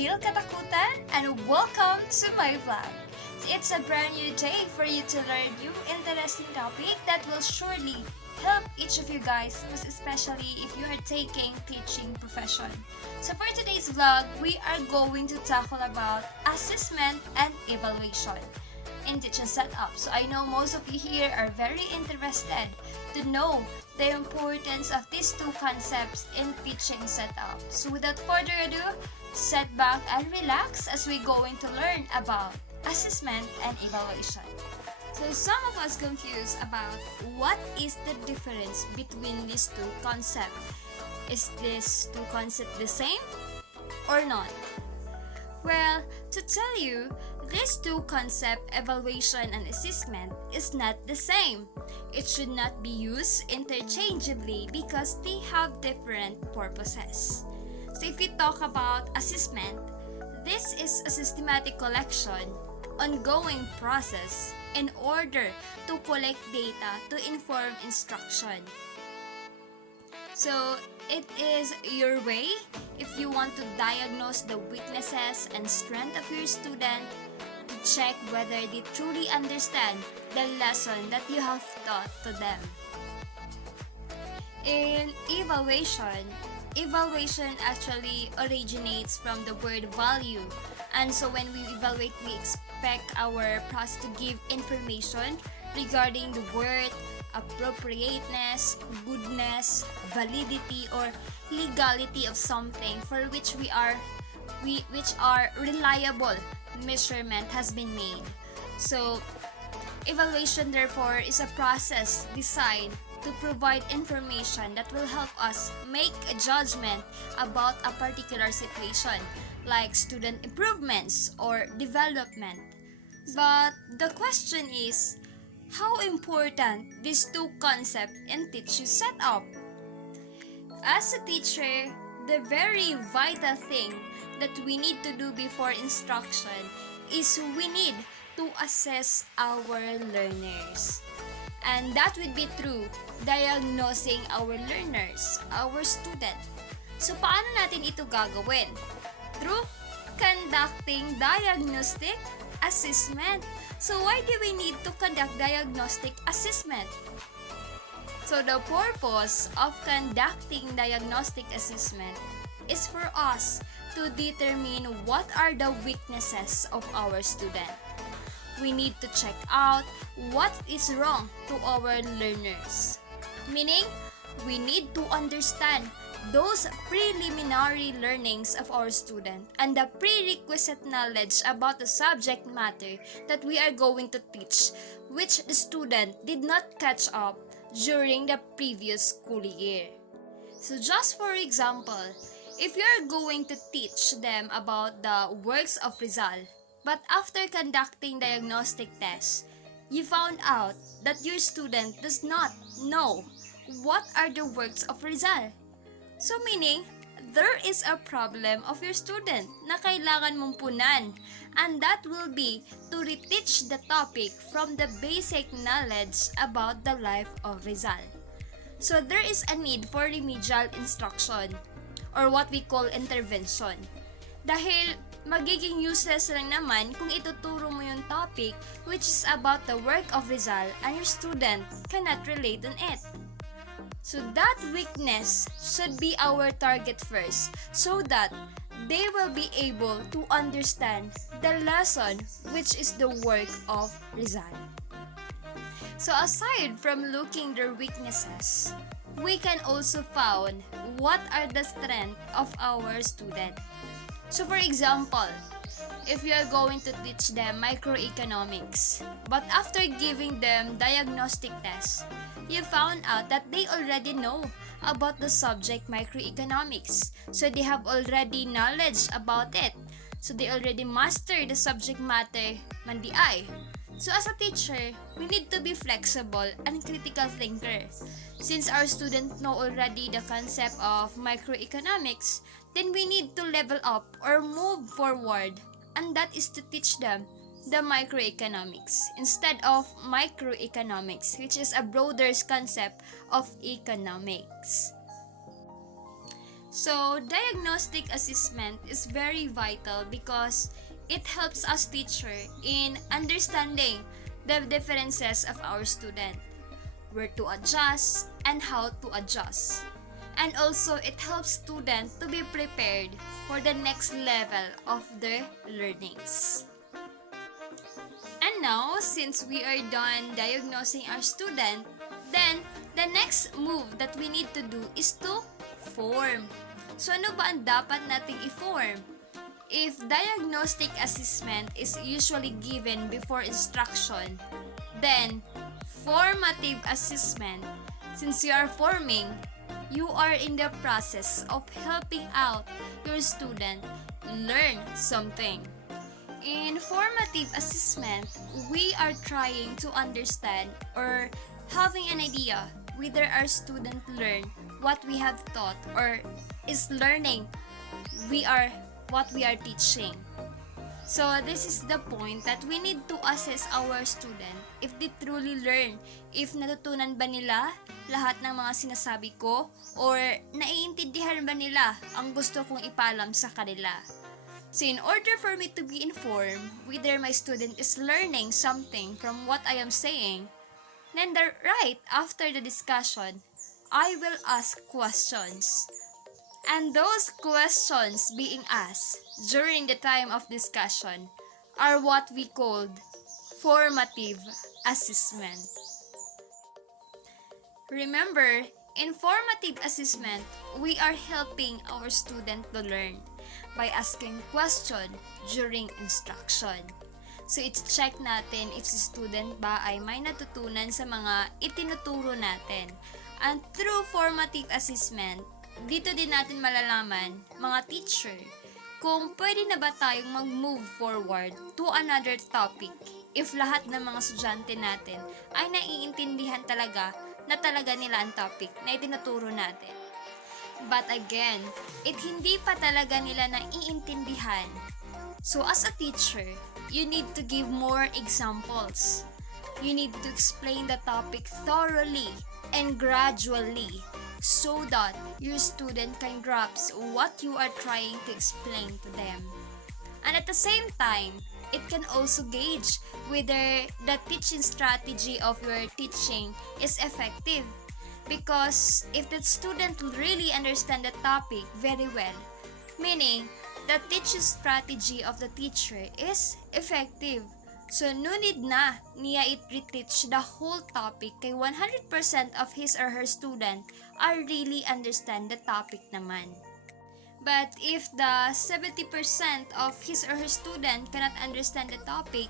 Jill Katakutan and welcome to my vlog. It's a brand new day for you to learn new interesting topic that will surely help each of you guys, most especially if you are taking teaching profession. So for today's vlog, we are going to tackle about assessment and evaluation in teaching setup. So I know most of you here are very interested to know the importance of these two concepts in teaching setup. So without further ado, sit back and relax as we're going to learn about assessment and evaluation. So some of us confused about what is the difference between these two concepts. Is this two concepts the same or not? Well, to tell you, these two concepts, evaluation and assessment, is not the same. It should not be used interchangeably because they have different purposes. So if we talk about assessment, this is a systematic collection, ongoing process in order to collect data to inform instruction. So it is your way if you want to diagnose the weaknesses and strength of your student to check whether they truly understand the lesson that you have taught to them. In evaluation actually originates from the word value, and so when we evaluate, we expect our process to give information regarding the worth, appropriateness, goodness, validity, or legality of something for which which are reliable measurement has been made. So evaluation therefore is a process designed to provide information that will help us make a judgment about a particular situation, like student improvements or development. But the question is, how important these two concepts in teaching setup? As a teacher, the very vital thing that we need to do before instruction is we need to assess our learners. And that would be through diagnosing our learners, our student. So paano natin ito gagawin? Through conducting diagnostic assessment. So why do we need to conduct diagnostic assessment? So the purpose of conducting diagnostic assessment is for us to determine what are the weaknesses of our student. We need to check out what is wrong to our learners. Meaning, we need to understand those preliminary learnings of our student and the prerequisite knowledge about the subject matter that we are going to teach, which the student did not catch up during the previous school year. So just for example, if you are going to teach them about the works of Rizal, but after conducting diagnostic tests, you found out that your student does not know what are the works of Rizal. So meaning, there is a problem of your student na kailangan mong punan, and that will be to reteach the topic from the basic knowledge about the life of Rizal. So there is a need for remedial instruction or what we call intervention. Dahil magiging useless lang naman kung ituturo mo yung topic which is about the work of Rizal and your student cannot relate on it. So that weakness should be our target first so that they will be able to understand the lesson which is the work of Rizal. So aside from looking their weaknesses, we can also find what are the strengths of our student. So for example, if you are going to teach them microeconomics, but after giving them diagnostic tests, you found out that they already know about the subject microeconomics. So they have already knowledge about it. So they already master the subject matter mandiay. So as a teacher, we need to be flexible and critical thinker. Since our students know already the concept of microeconomics, then we need to level up or move forward, and that is to teach them the microeconomics instead of microeconomics, which is a broader concept of economics. So, diagnostic assessment is very vital because it helps us teacher in understanding the differences of our student, where to adjust and how to adjust. And also, it helps students to be prepared for the next level of their learnings. And now, since we are done diagnosing our student, then the next move that we need to do is to form. So ano ba ang dapat nating i-form? If diagnostic assessment is usually given before instruction, then formative assessment, since you are forming, you are in the process of helping out your student learn something. In formative assessment, we are trying to understand or having an idea whether our student learn what we have taught or is learning what we are teaching. So this is the point that we need to assess our student if they truly learn, if natutunan ba nila lahat ng mga sinasabi ko or naiintindihan ba nila ang gusto kong ipalam sa kanila. So in order for me to be informed whether my student is learning something from what I am saying, then right after the discussion, I will ask questions. And those questions being asked during the time of discussion are what we called formative assessment. Remember, in formative assessment, we are helping our student to learn by asking question during instruction. So, i-check natin if si student ba ay may natutunan sa mga itinuturo natin. And through formative assessment, dito din natin malalaman, mga teacher, kung pwede na ba tayong mag-move forward to another topic if lahat ng mga estudyante natin ay naiintindihan talaga nila ang topic na itinuturo natin. But again, hindi pa talaga nila naiintindihan. So as a teacher, you need to give more examples. You need to explain the topic thoroughly and gradually so that your student can grasp what you are trying to explain to them. And at the same time, it can also gauge whether the teaching strategy of your teaching is effective. Because if the student really understand the topic very well, meaning the teaching strategy of the teacher is effective. So, no need na niya i-teach the whole topic kay 100% of his or her student are really understand the topic naman. But if the 70% of his or her student cannot understand the topic,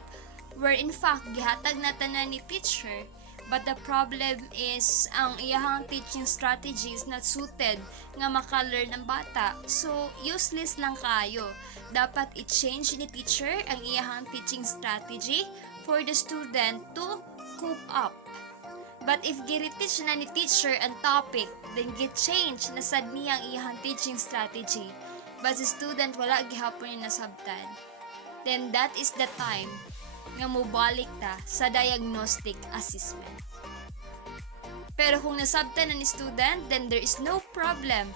where in fact gihatag na tanan ni teacher, but the problem is ang iyahang teaching strategy is not suited nga maka-learn ng bata, so useless lang kayo. Dapat i-change ni teacher ang iyahang teaching strategy for the student to cope up. But if gi-teach na ni teacher ang topic, then gi-change na sad niya ang iyahang teaching strategy, but the student wala gihapon ni nasabtan, then that is the time nga mubalik ta sa diagnostic assessment. Pero kung nasabtan na ni student, then there is no problem.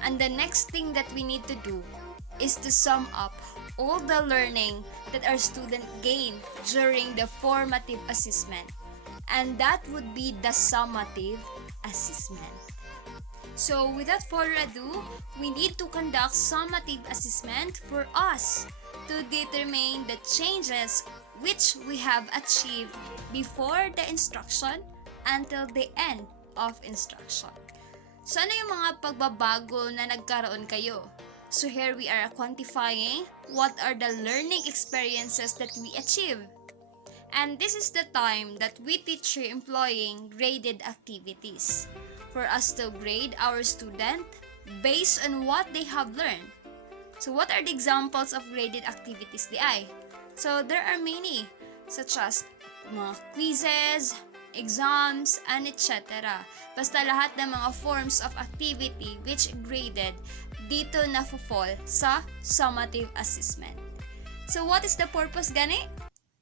And the next thing that we need to do is to sum up all the learning that our student gained during the formative assessment. And that would be the summative assessment. So without further ado, we need to conduct summative assessment for us to determine the changes which we have achieved before the instruction until the end of instruction. So ano yung mga pagbabago na nagkaroon kayo? So here we are quantifying what are the learning experiences that we achieve. And this is the time that we teacher employing graded activities for us to grade our student based on what they have learned. So what are the examples of graded activities di ay? So there are many, such as mga quizzes, exams, and etc. Basta lahat ng mga forms of activity which graded dito na fall sa summative assessment. So what is the purpose gani?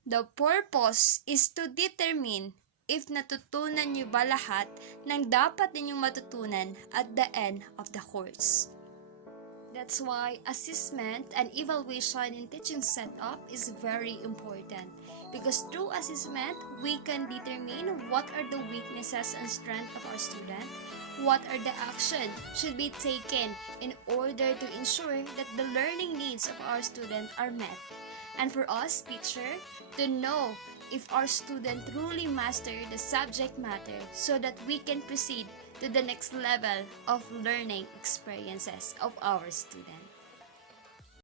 The purpose is to determine if natutunan nyo ba lahat ng dapat ninyong matutunan at the end of the course. That's why assessment and evaluation in teaching setup is very important, because through assessment, we can determine what are the weaknesses and strengths of our student, what are the action should be taken in order to ensure that the learning needs of our student are met. And for us, teacher, to know if our student truly master the subject matter so that we can proceed to the next level of learning experiences of our student.